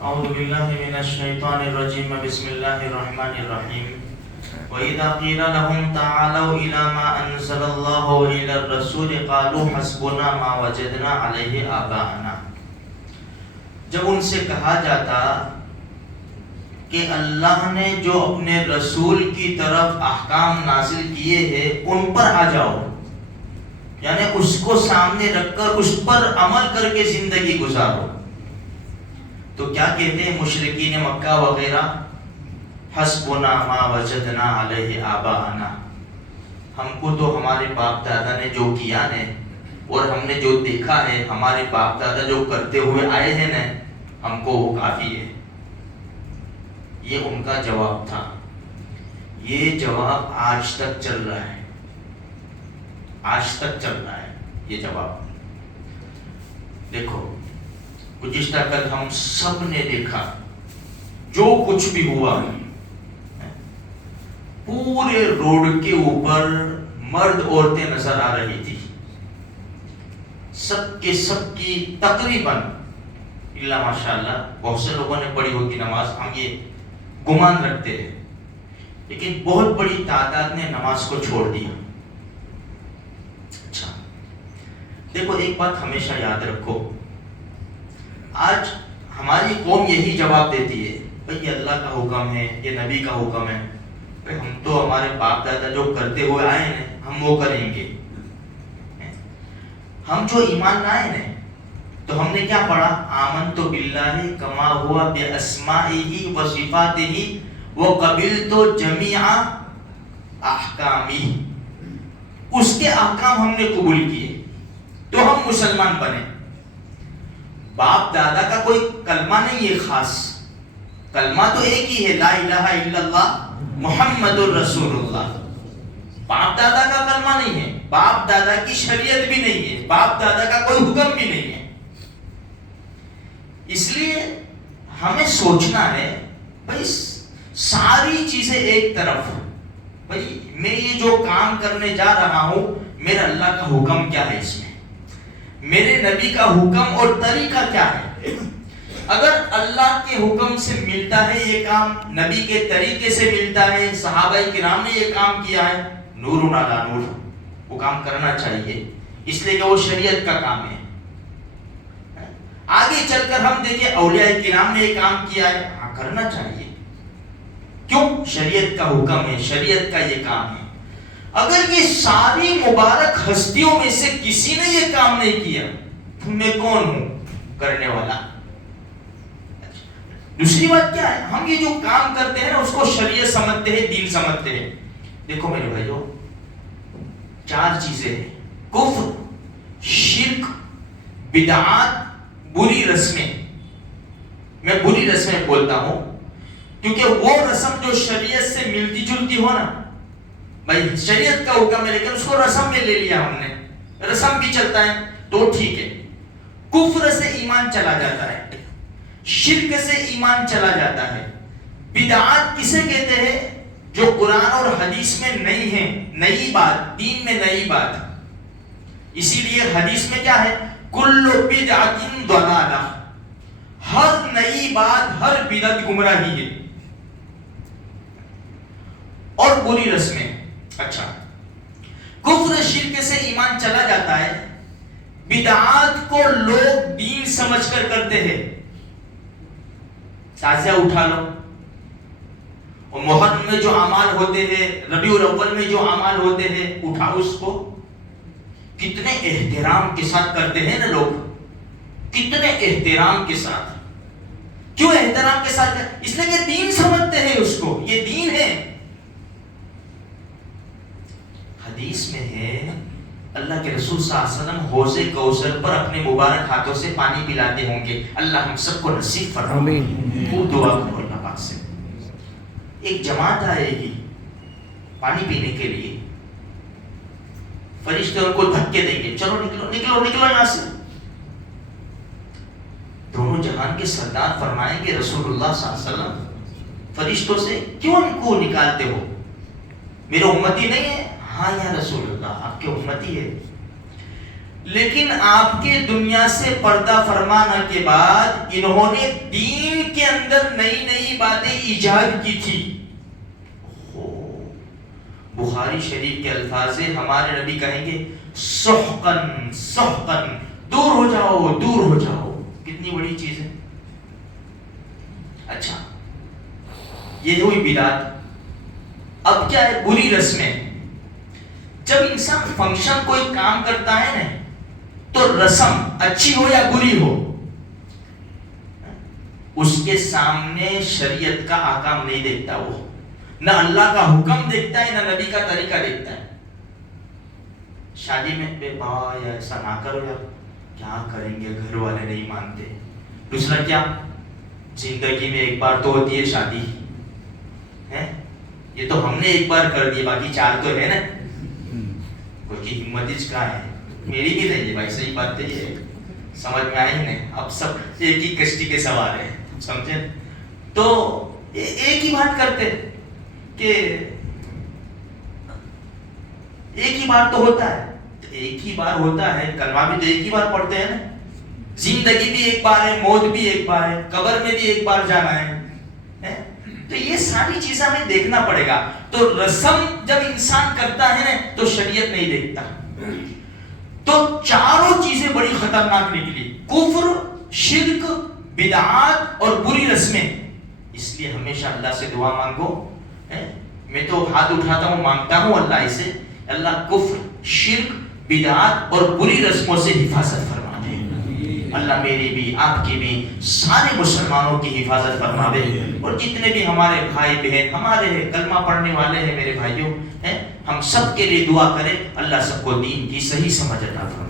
اعوذ باللہ من الشیطان الرجیم بسم اللہ الرحمن الرحیم وَإِذَا قِيلَ لَهُمْ تَعَالَوْا إِلَى مَا أَنزَلَ اللَّهُ وَإِلَى الرَّسُولِ قَالُوا حَسْبُنَا مَا وَجَدْنَا عَلَيْهِ آبَاءَنَا، جب ان سے کہا جاتا کہ اللہ نے جو اپنے رسول کی طرف احکام نازل کیے ہیں ان پر آ جاؤ، یعنی اس کو سامنے رکھ کر اس پر عمل کر کے زندگی گزارو، تو کیا کہتے ہیں مشرکین مکہ وغیرہ؟ حسبنا ما وجدنا علیہ آباءنا، ہم کو تو ہمارے باپ دادا نے جو کیا ہے اور ہم نے جو دیکھا ہے، ہمارے باپ دادا جو کرتے ہوئے آئے ہیں نا، ہم کو وہ کافی ہے۔ یہ ان کا جواب تھا۔ یہ جواب آج تک چل رہا ہے، آج تک چل رہا ہے یہ جواب۔ دیکھو گزشتہ کل ہم سب نے دیکھا جو کچھ بھی ہوا، پورے روڈ کے اوپر مرد عورتیں نظر آ رہی تھی، سب کے سب کی تقریباً اللہ ماشاءاللہ بہت سے لوگوں نے پڑھی ہوگی نماز، ہم یہ گمان رکھتے ہیں، لیکن بہت بڑی تعداد نے نماز کو چھوڑ دیا۔ اچھا دیکھو ایک بات ہمیشہ یاد رکھو، آج ہماری قوم یہی جواب دیتی ہے، بھئی یہ اللہ کا حکم ہے، یہ نبی کا حکم ہے، ہم تو ہمارے باپ دادا جو کرتے ہوئے آئے ہیں ہم وہ کریں گے۔ ہم جو ایمان لائے ہیں تو ہم نے کیا پڑھا؟ آمنت باللہ کما ہوا باسمائہ وصفاتہ وقبلت جمیع احکامہ، اس کے احکام ہم نے قبول کیے تو ہم مسلمان بنے۔ باپ دادا کا کوئی کلمہ نہیں ہے خاص، کلمہ تو ایک ہی ہے، لا الہ الا اللہ محمد الرسول اللہ۔ باپ دادا کا کلمہ نہیں ہے، باپ دادا کی شریعت بھی نہیں ہے، باپ دادا کا کوئی حکم بھی نہیں ہے۔ اس لیے ہمیں سوچنا ہے بھائی ساری چیزیں ایک طرف، بھائی میں یہ جو کام کرنے جا رہا ہوں میرا اللہ کا حکم کیا ہے، اس میں میرے نبی کا حکم اور طریقہ کیا ہے۔ اگر اللہ کے حکم سے ملتا ہے یہ کام، نبی کے طریقے سے ملتا ہے، صحابہ کرام نے یہ کام کیا ہے، نور علی نور، وہ کام کرنا چاہیے، اس لیے کہ وہ شریعت کا کام ہے۔ آگے چل کر ہم دیکھیں اولیاء کرام نے یہ کام کیا ہے، ہاں کرنا چاہیے، کیوں؟ شریعت کا حکم ہے، شریعت کا یہ کام ہے۔ اگر یہ ساری مبارک ہستیوں میں سے کسی نے یہ کام نہیں کیا تو میں کون ہوں کرنے والا؟ دوسری بات کیا ہے، ہم یہ جو کام کرتے ہیں نا اس کو شریعت سمجھتے ہیں، دین سمجھتے ہیں۔ دیکھو میرے بھائیو، چار چیزیں ہیں، کفر، شرک، بدعات، بری رسمیں۔ میں بری رسمیں بولتا ہوں کیونکہ وہ رسم جو شریعت سے ملتی جلتی ہو نا، بھائی شریعت کا حکم ہے لیکن اس کو رسم میں لے لیا ہم نے، رسم بھی چلتا ہے تو ٹھیک ہے۔ کفر سے ایمان چلا جاتا ہے، شرک سے ایمان چلا جاتا ہے۔ بدعات کسے کہتے ہیں؟ جو قرآن اور حدیث میں نہیں ہے، نئی بات، دین میں نئی بات۔ اسی لیے حدیث میں کیا ہے؟ کل بدعۃ ضلالہ، ہر نئی بات، ہر بدعت گمراہی ہے۔ اور بری رسمیں، اچھا کفر شرک سے ایمان چلا جاتا ہے، بدعات کو لوگ دین سمجھ کر کرتے ہیں، تازیہ اٹھا لو، اور محرم میں جو اعمال ہوتے ہیں، ربیع الاول میں جو اعمال ہوتے ہیں اٹھاؤ اس کو، کتنے احترام کے ساتھ کرتے ہیں نا لوگ، کتنے احترام کے ساتھ۔ کیوں احترام کے ساتھ؟ اس لیے کہ دین سمجھتے ہیں اس کو، یہ دین ہے۔ حدیث میں ہے اللہ کے رسول صلی اللہ علیہ وسلم حوض کوثر پر اپنے مبارک ہاتھوں سے پانی پلاتے ہوں گے۔ اللہ ہم سب کو نصیب فرمائے۔ خوب دعا کرو اللہ پاک سے۔ ایک جماعت آئے گی پانی پینے کے لیے، فرشتے ان کو دھکے دیں گے، چلو نکلو نکلو نکلو یہاں سے۔ دونوں جہان کے سردار فرمائیں گے رسول اللہ صلی اللہ علیہ وسلم فرشتوں سے، کیوں ان کو نکالتے ہو؟ میرے امتی نہیں ہے؟ ہاں یا رسول اللہ آپ کے امتی ہے، لیکن آپ کے دنیا سے پردہ فرمانے کے بعد انہوں نے دین کے اندر نئی نئی باتیں ایجاد کی تھی. بخاری شریف کے الفاظ ہیں، ہمارے نبی کہیں گے سحقن سحقن، دور ہو جاؤ دور ہو جاؤ. کتنی بڑی چیز ہے. اچھا یہ ہوئی بدعت. اب کیا ہے؟ بری رسمیں. جب انسان فنکشن کوئی کام کرتا ہے نا تو رسم اچھی ہو یا بری ہو اس کے سامنے شریعت کا احکام نہیں دیکھتا، وہ نہ اللہ کا حکم دیکھتا ہے نہ نبی کا طریقہ دیکھتا ہے. شادی میں بے بھائی ایسا نہ کرو یار، کیا کریں گے گھر والے نہیں مانتے. دوسرا کیا، زندگی میں ایک بار تو ہوتی ہے شادی ہے، یہ تو ہم نے ایک بار کر دی، باقی چار تو ہے نا. کوئی کی ہمت اس کا ہے، میری بھی نہیں ہے بھائی. صحیح بات ہے، یہ سمجھ میں آئی نہیں. اب سب ایک ہی کشتی کے سوار ہیں، سمجھے. تو ایک ہی بات کرتے کہ ایک ہی بار تو ہوتا ہے، ایک ہی بار ہوتا ہے. کلمہ بھی تو ایک ہی بار پڑھتے ہیں نا. زندگی بھی ایک بار ہے، موت بھی ایک بار ہے، قبر میں بھی ایک بار جانا ہے. تو یہ ساری چیزیں ہمیں دیکھنا پڑے گا. تو رسم جب انسان کرتا ہے نا تو شریعت نہیں دیکھتا. تو چاروں چیزیں بڑی خطرناک نکلی، کفر، شرک، بدعات اور بری رسمیں. اس لیے ہمیشہ اللہ سے دعا مانگو. میں تو ہاتھ اٹھاتا ہوں، مانگتا ہوں اللہ سے، اللہ کفر، شرک، بدعات اور بری رسموں سے حفاظت فرما دے. اللہ میری بھی آپ کی بھی سارے مسلمانوں کی حفاظت فرماوے. اور جتنے بھی ہمارے بھائی بہن ہمارے کلمہ پڑھنے والے ہیں میرے بھائیوں، ہم سب کے لیے دعا کریں اللہ سب کو دین کی صحیح سمجھ عطا فرمائے.